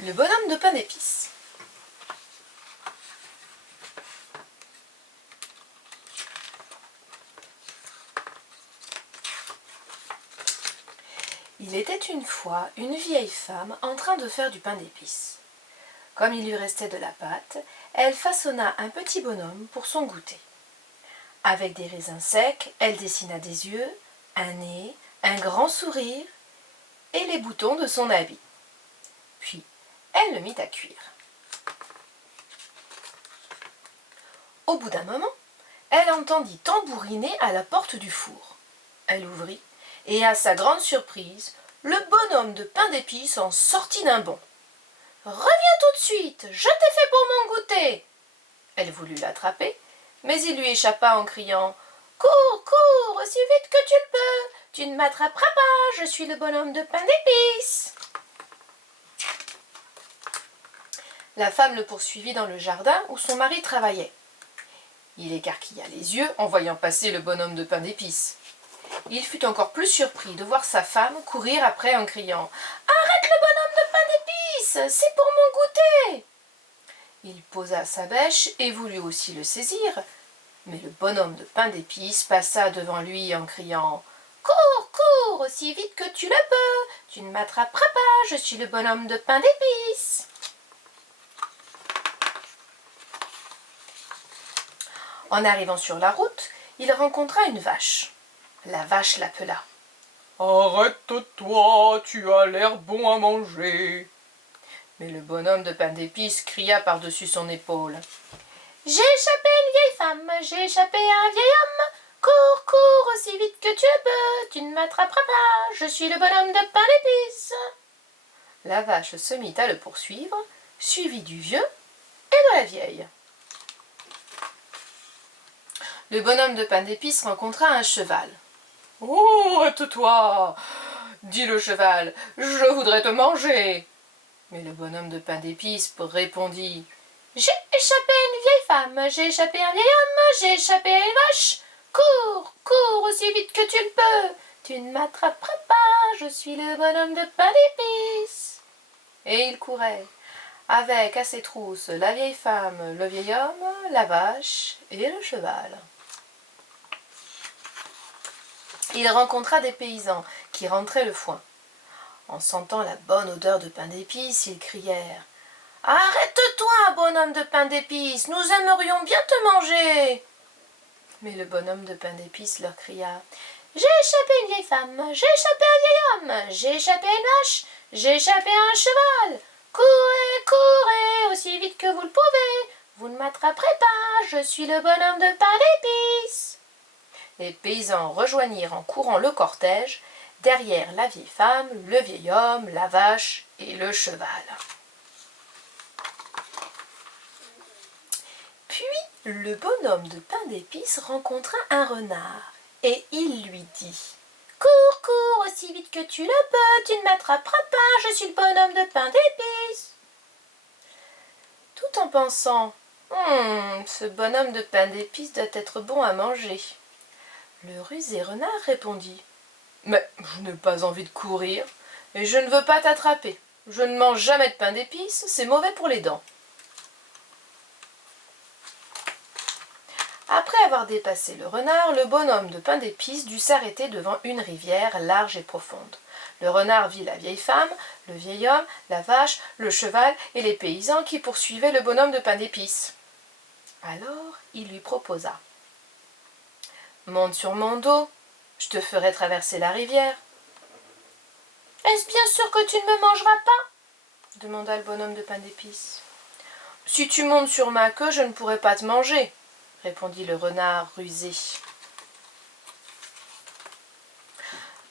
Le bonhomme de pain d'épices. Il était une fois une vieille femme en train de faire du pain d'épices. Comme il lui restait de la pâte, elle façonna un petit bonhomme pour son goûter. Avec des raisins secs, elle dessina des yeux, un nez, un grand sourire et les boutons de son habit. Puis, elle le mit à cuire. Au bout d'un moment, elle entendit tambouriner à la porte du four. Elle ouvrit, et à sa grande surprise, le bonhomme de pain d'épices en sortit d'un bond. « Reviens tout de suite, je t'ai fait pour mon goûter !» Elle voulut l'attraper, mais il lui échappa en criant « Cours, cours, aussi vite que tu le peux, tu ne m'attraperas pas, je suis le bonhomme de pain d'épices !» La femme le poursuivit dans le jardin où son mari travaillait. Il écarquilla les yeux en voyant passer le bonhomme de pain d'épices. Il fut encore plus surpris de voir sa femme courir après en criant « Arrête le bonhomme de pain d'épices, c'est pour mon goûter !» Il posa sa bêche et voulut aussi le saisir, mais le bonhomme de pain d'épices passa devant lui en criant « Cours, cours, aussi vite que tu le peux, tu ne m'attraperas pas, je suis le bonhomme de pain d'épices !» En arrivant sur la route, il rencontra une vache. La vache l'appela. « Arrête-toi, tu as l'air bon à manger !» Mais le bonhomme de pain d'épices cria par-dessus son épaule. « J'ai échappé à une vieille femme, j'ai échappé à un vieil homme. Cours, cours, aussi vite que tu le peux, tu ne m'attraperas pas, je suis le bonhomme de pain d'épices. » La vache se mit à le poursuivre, suivie du vieux et de la vieille. Le bonhomme de pain d'épices rencontra un cheval. « Oh, hâte-toi !» dit le cheval, « je voudrais te manger. » Mais le bonhomme de pain d'épices répondit « J'ai échappé à une vieille femme, j'ai échappé à un vieil homme, j'ai échappé à une vache. Cours, cours aussi vite que tu le peux, tu ne m'attraperas pas, je suis le bonhomme de pain d'épices. » Et il courait, avec à ses trousses la vieille femme, le vieil homme, la vache et le cheval. Il rencontra des paysans qui rentraient le foin. En sentant la bonne odeur de pain d'épices, ils crièrent « Arrête-toi, bonhomme de pain d'épices, nous aimerions bien te manger !» Mais le bonhomme de pain d'épices leur cria « J'ai échappé à une vieille femme, j'ai échappé à un vieil homme, j'ai échappé à une vache, j'ai échappé à un cheval. Courez, courez, aussi vite que vous le pouvez, vous ne m'attraperez pas, je suis le bonhomme de pain d'épices. » Les paysans rejoignirent en courant le cortège, derrière la vieille femme, le vieil homme, la vache et le cheval. Puis le bonhomme de pain d'épices rencontra un renard et il lui dit « Cours, cours, aussi vite que tu le peux, tu ne m'attraperas pas, je suis le bonhomme de pain d'épices. » Tout en pensant « ce bonhomme de pain d'épices doit être bon à manger. » Le rusé renard répondit « Mais je n'ai pas envie de courir et je ne veux pas t'attraper. Je ne mange jamais de pain d'épices, c'est mauvais pour les dents. » Après avoir dépassé le renard, le bonhomme de pain d'épices dut s'arrêter devant une rivière large et profonde. Le renard vit la vieille femme, le vieil homme, la vache, le cheval et les paysans qui poursuivaient le bonhomme de pain d'épices. Alors il lui proposa « Monte sur mon dos, je te ferai traverser la rivière. »« Est-ce bien sûr que tu ne me mangeras pas ?» demanda le bonhomme de pain d'épices. « Si tu montes sur ma queue, je ne pourrai pas te manger. » répondit le renard rusé.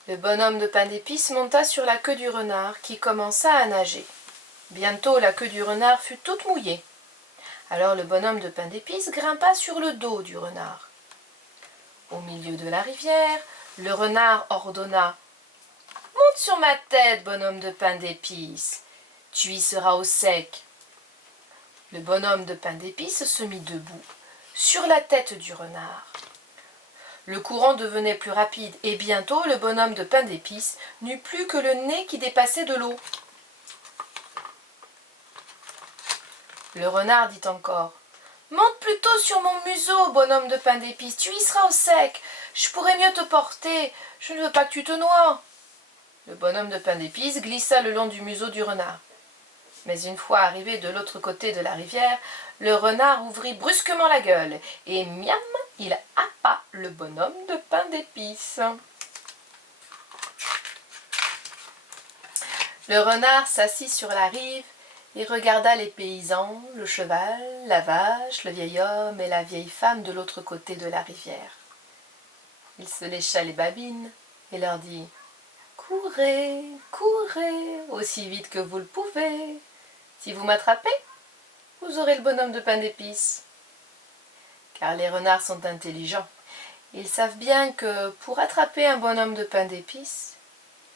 Le bonhomme de pain d'épices monta sur la queue du renard qui commença à nager. Bientôt la queue du renard fut toute mouillée. Alors le bonhomme de pain d'épices grimpa sur le dos du renard. Au milieu de la rivière, le renard ordonna « Monte sur ma tête, bonhomme de pain d'épices, tu y seras au sec. » Le bonhomme de pain d'épices se mit debout, sur la tête du renard. Le courant devenait plus rapide et bientôt le bonhomme de pain d'épices n'eut plus que le nez qui dépassait de l'eau. Le renard dit encore: monte plutôt sur mon museau, bonhomme de pain d'épices, tu y seras au sec, je pourrai mieux te porter, je ne veux pas que tu te noies. Le bonhomme de pain d'épices glissa le long du museau du renard. Mais une fois arrivé de l'autre côté de la rivière, le renard ouvrit brusquement la gueule, et miam, il happa le bonhomme de pain d'épices. Le renard s'assit sur la rive et regarda les paysans, le cheval, la vache, le vieil homme et la vieille femme de l'autre côté de la rivière. Il se lécha les babines et leur dit: courez, courez, aussi vite que vous le pouvez. Si vous m'attrapez, vous aurez le bonhomme de pain d'épices. Car les renards sont intelligents. Ils savent bien que pour attraper un bonhomme de pain d'épices,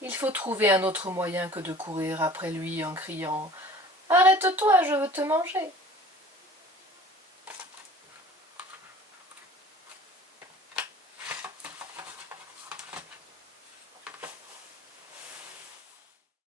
il faut trouver un autre moyen que de courir après lui en criant: arrête-toi, je veux te manger.